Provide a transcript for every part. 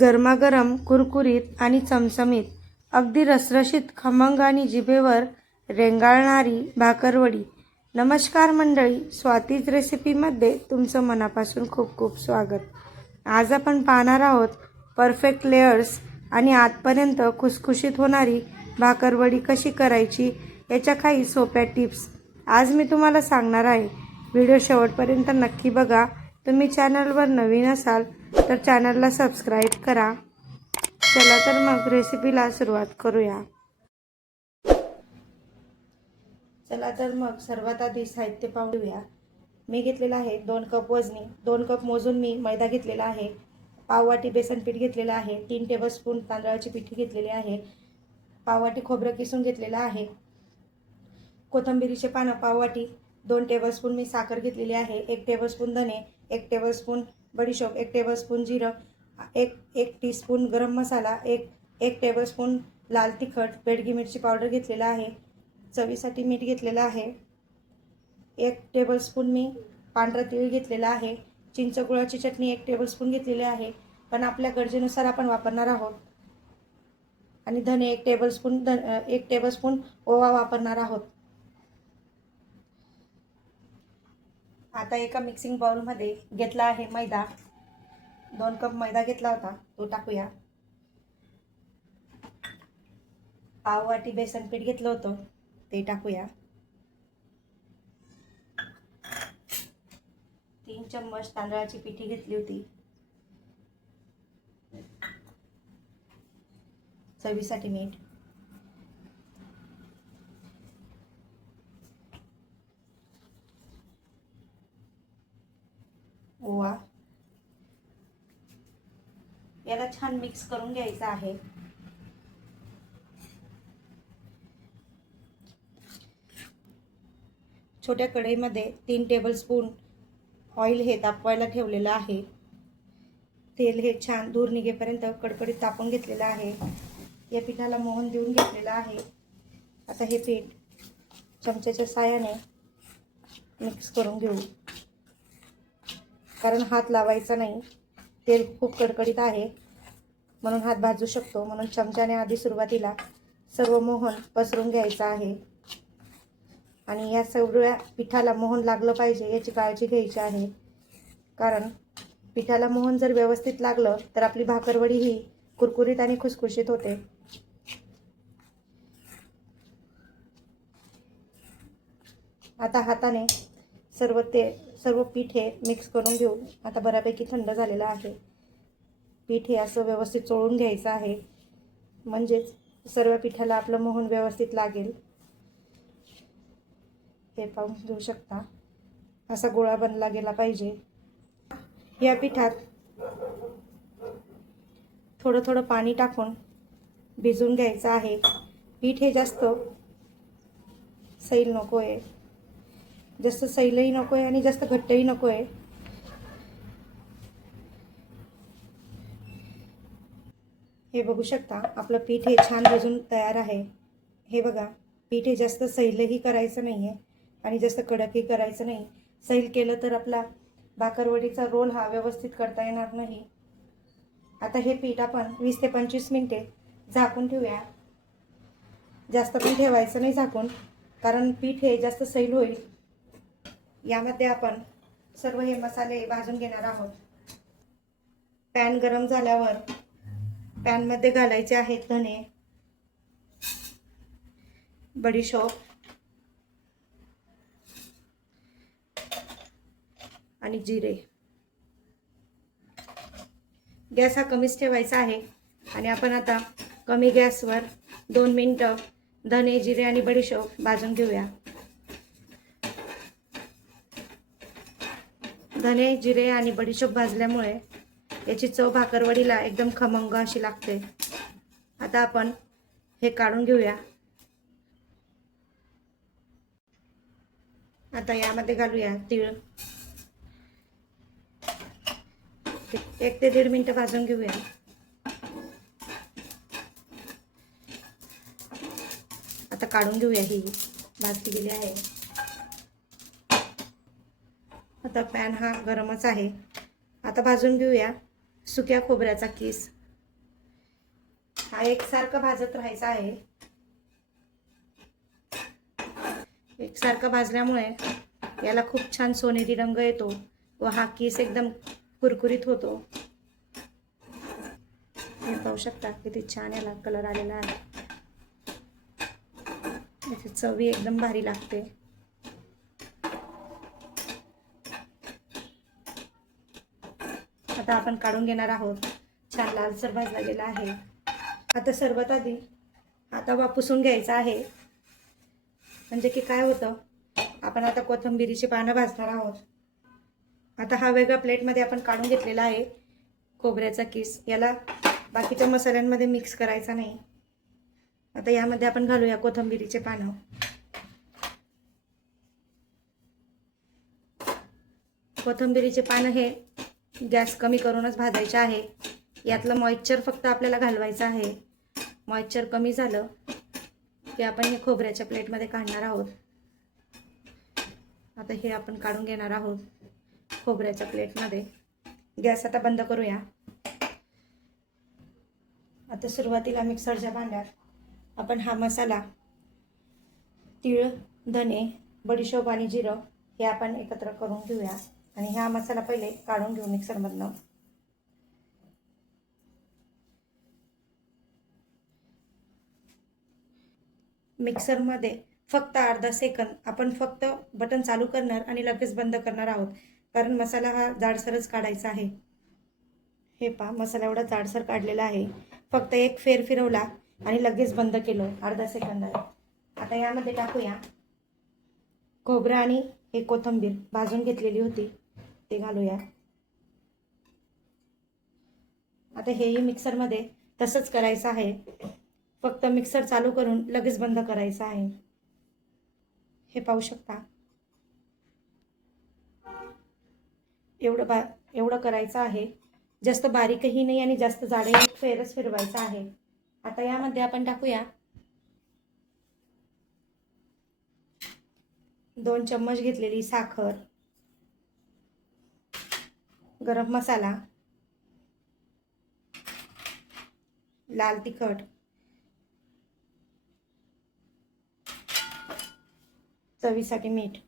गरमागरम, कुरकुरीत आणि चमचमीत, अगदी रसरशीत, खमंग आणि जिभेवर रेंगाळणारी भाकरवडी. नमस्कार मंडळी, स्वातीज रेसिपीमध्ये तुमचं मनापासून खूप खूप स्वागत. आज आपण पाहणार आहोत परफेक्ट लेयर्स आणि आतपर्यंत खुसखुशीत होणारी भाकरवडी कशी करायची याच्या काही सोप्या टिप्स आज मी तुम्हाला सांगणार आहे. व्हिडिओ शेवटपर्यंत नक्की बघा. तुम्ही चॅनलवर नवीन असाल तर चॅनलला सबस्क्राईब करा. चला तर मग रेसिपीला सुरुवात करूया. चला तर मग सर्वात आधी साहित्य पाहूया. मी घेतलेला आहे 2 कप वजनी, 2 कप मोजून मी मैदा घेतलेला आहे, पाव वाटी बेसन पीठ घेतलेलं आहे, 3 टेबलस्पून तांदळाची पिठी घेतलेली आहे, पाव वाटी खोबरं किसून घेतलेलं आहे, कोथिंबीरीचे पानं पाव वाटी, 2 टेबलस्पून मी साखर घेतलेली आहे, 1 टेबलस्पून धने, 1 टेबलस्पून बडीशोप, 1 टेबलस्पून जिरं, 1 टीस्पून गरम मसाला, 1 टेबलस्पून लाल तिखट, बेडगी मिरची पावडर घेतलेला आहे, चवीसाठी मीठ घेतलेलं आहे, 1 टेबलस्पून मी पांढरा तीळ घेतलेला आहे, चिंच गुळाची चटणी 1 टेबलस्पून घेतलेली आहे, पण आपल्या गरजेनुसार आपण वापरणार आहोत, आणि धने 1 टेबलस्पून ओवा वापरणार आहोत. आता एका मिक्सिंग बाउलमध्ये घेतला आहे मैदा, 2 कप मैदा घेतला होता तो टाकूया. पाव वाटी बेसन पीठ घेतलं होतं ते टाकूया. 3 चम्मच तांदळाची पिठी घेतली होती, चवीसाठी मीठ, ओवा, याला छान मिक्स करून घ्यायचं आहे. छोट्या कढईमध्ये 3 टेबलस्पून ऑइल हे तापवायला ठेवलेलं आहे. तेल हे छान धूर निघेपर्यंत कडकडीत तापून घेतलेलं आहे. या पिठाला मोहन देऊन घेतलेलं आहे. आता हे पीठ चमच्याच्या साहाय्याने मिक्स करून घेऊ, कारण हात लावायचा नाही. तेल खूप कडकडीत आहे म्हणून हात भाजू शकतो, म्हणून चमच्याने आधी सुरुवातीला सर्व मोहन पसरून घ्यायचं आहे. आणि या सगळ्या पिठाला मोहन लागलं पाहिजे याची काळजी घ्यायची आहे, कारण पिठाला मोहन जर व्यवस्थित लागलं तर आपली भाकरवडी ही कुरकुरीत आणि खुसखुशीत होते. आता हाताने सर्व पीठ हे मिक्स करून घेऊ. आता बऱ्यापैकी थंड झालेलं आहे. पीठ हे असं व्यवस्थित चोळून घ्यायचं आहे, म्हणजेच सर्व पिठाला आपलं मोहन व्यवस्थित लागेल. हे पाहून घेऊ शकता, असा गोळा बनला गेला पाहिजे. या पिठात थोडं थोडं पाणी टाकून भिजवून घ्यायचं आहे. पीठ हे जास्त सैल नको आहे, जास्त सैलही नको आहे आणि जास्त घट्टही नको आहे. हे बघू शकता, आपलं पीठ हे छान भिजून तयार आहे. हे बघा, पीठ हे जास्त सैलही करायचं नाही आहे आणि जास्त कडकही करायचं नाही. सैल केलं तर आपला भाकरवडीचा रोल हा व्यवस्थित करता येणार नाही. आता हे पीठ आपण 20 ते 25 मिनिटे झाकून ठेवूया. जास्त पण ठेवायचं नाही झाकून, कारण पीठ हे जास्त सैल होईल. यामध्ये आपण सर्व हे मसाले भाजून घेणार आहोत. पॅन गरम झाल्यावर पॅनमध्ये घालायचे आहेत धने, बडीशोप आणि जिरे. गॅस हा कमीच ठेवायचा आहे आणि आपण आता कमी गॅसवर 2 मिनिटं धने, जिरे आणि बडीशोप भाजून घेऊया. धने, जिरे आणि बडीशोप भाजल्यामुळे याची चव भाकरवडीला एकदम खमंग अशी लागते. आता आपण हे काढून घेऊया. आता यामध्ये घालूया तीळ. 1 ते 1.5 मिनिटं भाजून घेऊया. आता काढून घेऊया. ही भाजली गेली आहे. आता पॅन हा गरमच आहे. आता भाजून घेऊया सुक्या खोबऱ्याचा किस. हा एकसारखं भाजत राहायचा आहे. एकसारखं भाजल्यामुळे याला खूप छान सोनेरी रंग येतो व हा किस एकदम कुरकुरीत होतो. हे पाहू शकता किती छान याला कलर आलेला आहे. याची चवी एकदम भारी लागते. आता आपण काढून घेणार आहोत. छान लालसर भाजला गेला आहे. आता सर्वात आधी आता वापुसून घ्यायचा आहे. म्हणजे की काय होतं, आपण आता कोथिंबीरीची पानं भाजणार आहोत. आता हा वेगळ्या प्लेटमध्ये आपण काढून घेतलेला आहे खोबऱ्याचा किस. याला बाकीच्या मसाल्यांमध्ये मिक्स करायचा नाही. आता यामध्ये आपण घालूया कोथिंबीरीचे पानं. कोथिंबीरीचे पानं हे गॅस कमी करूनच भाजायचे आहे. यातलं मॉइश्चर फक्त आपल्याला घालवायचं आहे. मॉइश्चर कमी झालं की आपण हे खोबऱ्याच्या प्लेटमध्ये काढणार आहोत. आता हे आपण काढून घेणार आहोत खोबऱ्याच्या प्लेटमध्ये. गॅस आता बंद करूया. आता सुरुवातीला मिक्सरच्या भांड्यात आपण हा मसाला, तीळ, धने, बडीशोप आणि जिरं हे आपण एकत्र करून घेऊया. आणि हा मसाला पहिले काढून घेऊ मिक्सरमधनं. मिक्सरमध्ये फक्त अर्धा सेकंद आपण फक्त बटन चालू करणार आणि लगेच बंद करणार आहोत, कारण मसाला हा जाडसरच काढायचा आहे. हे पहा, मसाला एवढा जाडसर काढलेला आहे. फक्त एक फेर फिरवला आणि लगेच बंद केलं अर्धा सेकंदात. आता यामध्ये टाकूया खोबरं आणि हे कोथिंबीर भाजून घेतलेली होती ते घालूया. आता हेही मिक्सरमध्ये तसंच करायचं आहे. फक्त मिक्सर चालू करून लगेच बंद करायचं आहे. हे पाहू शकता. एवढं करायचं आहे. जास्त बारीकही नाही आणि जास्त जाडही, एक फेरच फिरवायचा आहे. आता यामध्ये आपण टाकूया 2 चम्मच घेतलेली साखर, गरम मसाला, लाल तिखट, चवीसाठी मीठ.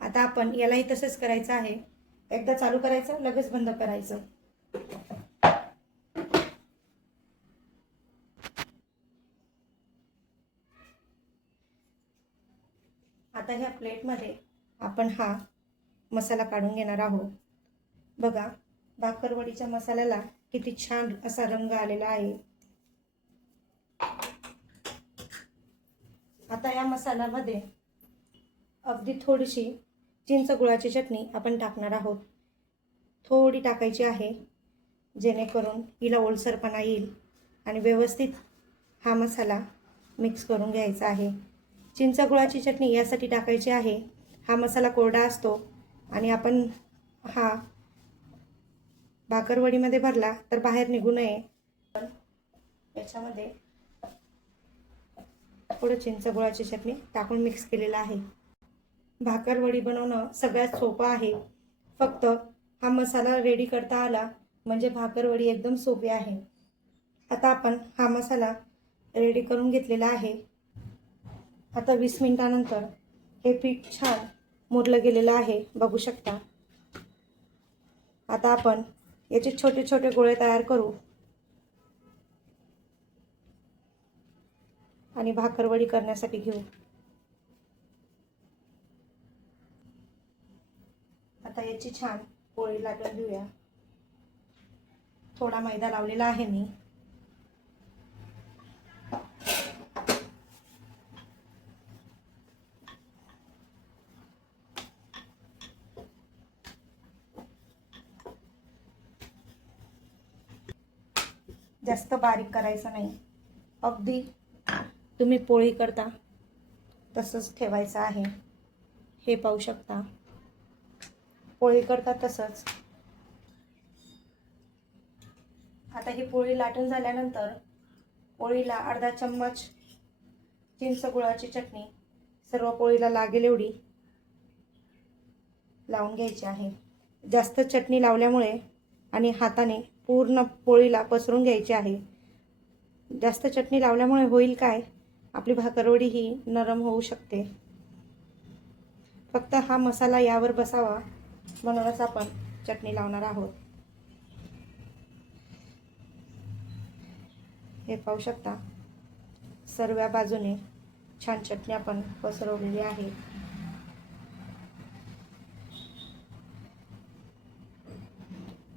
आता आपण यालाही तसंच करायचं आहे. एकदा चालू करायचं, लगेच बंद करायचं. आता ह्या प्लेटमध्ये आपण हा मसाला काढून घेणार आहोत. बघा, भाकरवडीच्या मसाल्याला किती छान असा रंग आलेला आहे. आता या मसाल्यामध्ये अगदी थोडीशी चिंच गुळाची चटणी आपण टाकणार आहोत. थोडी टाकायची आहे, जेणेकरून हिला ओलसरपणा येईल आणि व्यवस्थित हा मसाला मिक्स करून घ्यायचा आहे. चिंच गुळाची चटणी यासाठी टाकायची आहे, हा मसाला कोरडा असतो आणि आपण हा भाकरवडीमध्ये भरला तर बाहेर निघू नये. याच्यामध्ये थोडं चिंच गुळाची चटणी टाकून मिक्स केलेलं आहे. भाकरवडी बनवणं सगळ्यात सोपं आहे. फक्त हा मसाला रेडी करता आला म्हणजे भाकरवडी एकदम सोपी आहे. आता आपण हा मसाला रेडी करून घेतलेला आहे. आता 20 मिनिटानंतर हे पीठ छान मुरलं गेलेलं आहे, बघू शकता. आता आपण याचे छोटे छोटे गोळे तयार करू आणि भाकरवडी करण्यासाठी घेऊ. आता याची छान पोळी लाटून घेऊया. थोडा मैदा लावलेला आहे मी. जास्त बारीक करायचं नाही, अगदी तुम्ही पोळी करता तसंच ठेवायचं आहे. हे पाहू शकता, पोळी करता तसंच. आता ही पोळी लाटून झाल्यानंतर पोळीला अर्धा चम्मच चिंच गुळाची चटणी सर्व पोळीला लागेल एवढी लावून घ्यायची आहे. जास्त चटणी लावल्यामुळे आणि हाताने पूर्ण पोळीला पसरून घ्यायची आहे, जास्त चटणी लावल्यामुळे होईल काय, आपली भाकरवडी ही नरम होऊ शकते. फक्त हा मसाला यावर बसावा म्हणूनच आपण चटणी लावणार आहोत. हे पाहू शकता, सर्व बाजूने छान चटणी आपण पसरवलेली आहे.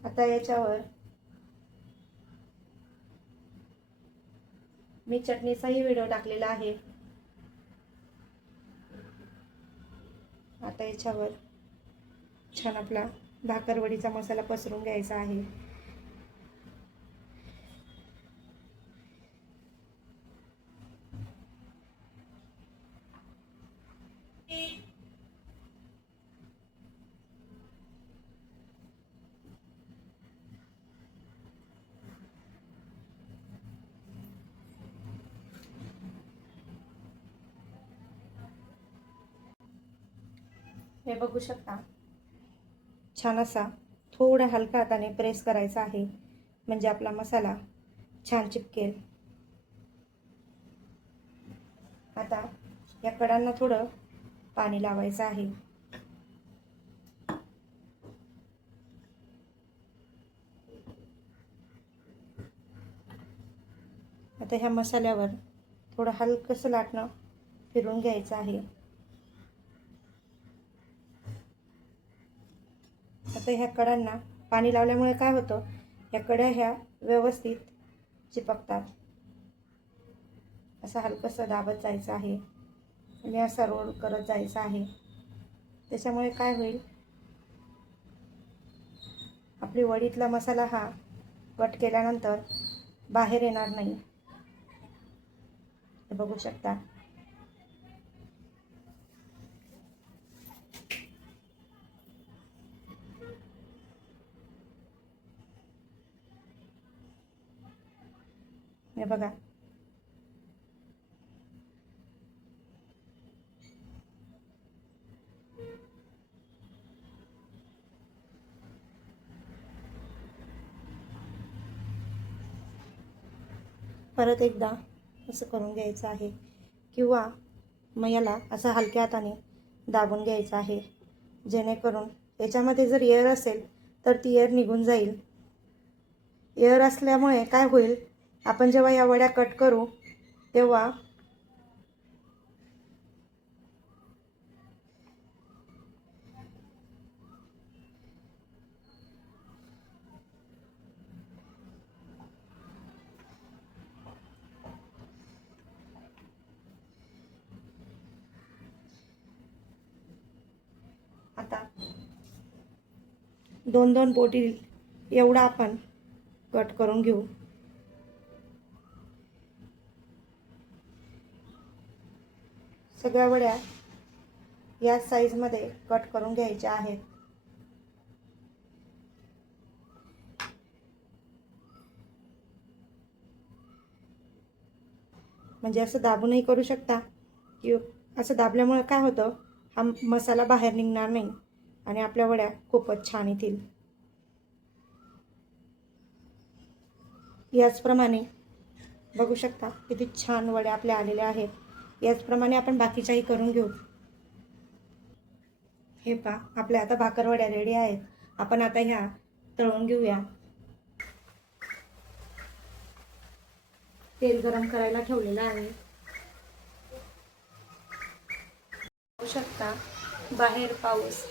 आता याच्यावर मी चटणीचाही व्हिडिओ टाकलेला आहे. आता याच्यावर छान आपला भाकरवडीचा मसाला पसरून घ्यायचा आहे. हे बघू शकता, छान असा थोडा हलका हाताने प्रेस करायचा आहे, म्हणजे आपला मसाला छान चिपकेल. आता या कडांना थोडं पाणी लावायचं आहे. आता ह्या मसाल्यावर थोडं हलकंसं लाटणं फिरून घ्यायचं आहे. आता ह्या कडांना पाणी लावल्यामुळे काय होतं, ह्या कड्या ह्या व्यवस्थित चिपकतात. असं हलकंसं दाबत जायचं आहे आणि असा रोल करत जायचा आहे. त्याच्यामुळे काय होईल, आपली वडीतला मसाला हा कट केल्यानंतर बाहेर येणार नाही. हे बघू शकता. हे बघा, परत एकदा असं करून घ्यायचं आहे, किंवा मग याला असं हलक्या हाताने दाबून घ्यायचं आहे, जेणेकरून याच्यामध्ये जर एअर असेल तर ती एअर निघून जाईल. एअर असल्यामुळे काय होईल, आपण जेव्हा या वड्या कट करू तेव्हा आता 2-2 बोटी एवढा आपण कट करून घेऊ. सगळ्या वड्या या साईजमध्ये कट करून घ्यायच्या आहेत. म्हणजे असं दाबूनही करू शकता, किंवा असं दाबल्यामुळे काय होतं, हा मसाला बाहेर निघणार नाही आणि आपल्या वड्या खूपच छान येतील. याचप्रमाणे बघू शकता किती छान वड्या आपल्या आलेल्या आहेत. याचप्रमाणे आपण बाकीच्याही करून घेऊ. हे पहा, आपल्या आता भाकरवड्या रेडी आहेत. आपण आता ह्या तळून घेऊया. तेल गरम करायला ठेवलेलं आहे. बघू शकता, बाहेर पाऊस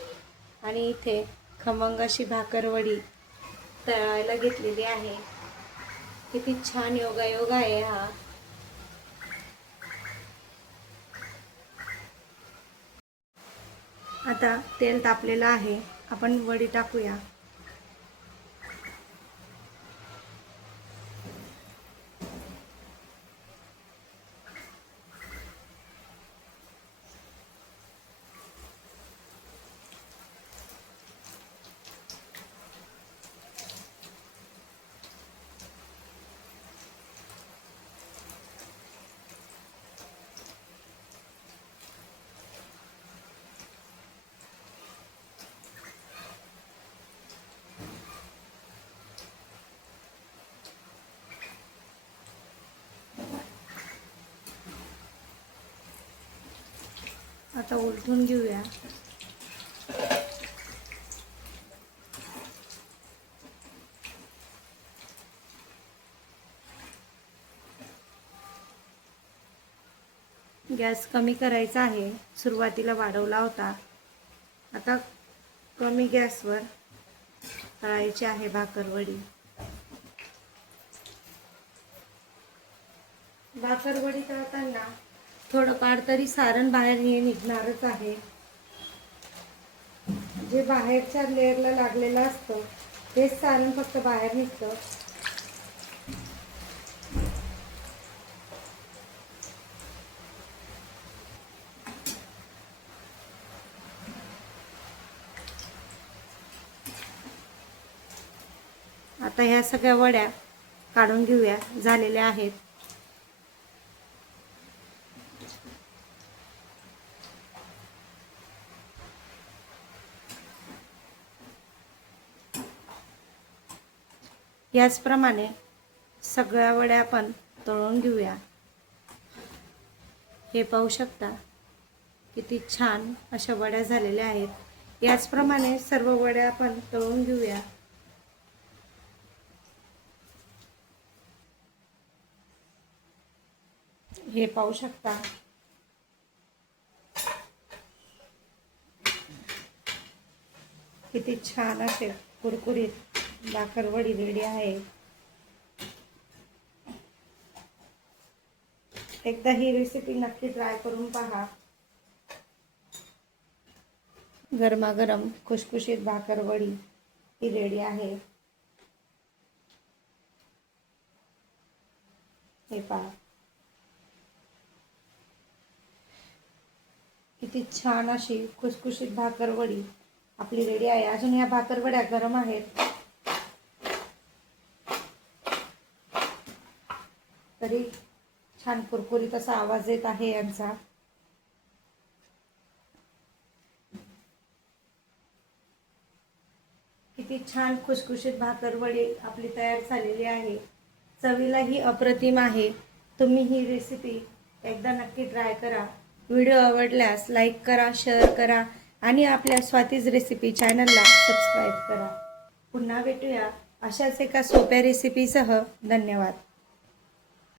आणि इथे खमंग अशी भाकरवडी तळायला घेतलेली आहे. किती छान योगायोग आहे हा. आता तेल तापलेलं आहे, आपण वडी टाकूया. आता उलटून घेऊया. गॅस कमी करायचा आहे. सुरुवातीला वाढवला होता, आता कमी गॅसवर तळायची आहे भाकरवडी. भाकरवडी तळताना थोडं काळ तरी सारण बाहेर हे निघणारच आहे. जे बाहेरच्या लेअरला लागलेलं असतं तेच सारण फक्त बाहेर निघतं. आता ह्या सगळ्या वड्या काढून घेऊया, झालेल्या आहेत. याचप्रमाणे सगळ्या वड्या आपण तळून घेऊया. हे पाहू शकता किती छान अशा वड्या झालेल्या आहेत. याचप्रमाणे सर्व वड्या आपण तळून घेऊया. हे पाहू शकता किती छान असे कुरकुरीत भाकरवडी रेडी आहे. एकदा ही रेसिपी नक्की ट्राय करून पहा. गरमागरम खुशखुशीत भाकरवडी ही रेडी आहे. हे पहा किती छान अशी खुसखुशीत भाकरवडी आपली रेडी आहे. अजून ह्या भाकरवड्या गरम आहेत तरी छान कुरकुरीत असा आवाज येत आहे यांचा. किती छान खुसखुशीत भाकरवडी आपली तयार झालेली आहे. चवीलाही अप्रतिम आहे. तुम्ही ही रेसिपी एकदा नक्की ट्राय करा. व्हिडिओ आवडल्यास लाईक करा, शेअर करा आणि आपल्या स्वातीज रेसिपी चॅनलला सबस्क्राईब करा. पुन्हा भेटूया अशाच एका सोप्या रेसिपीसह. धन्यवाद.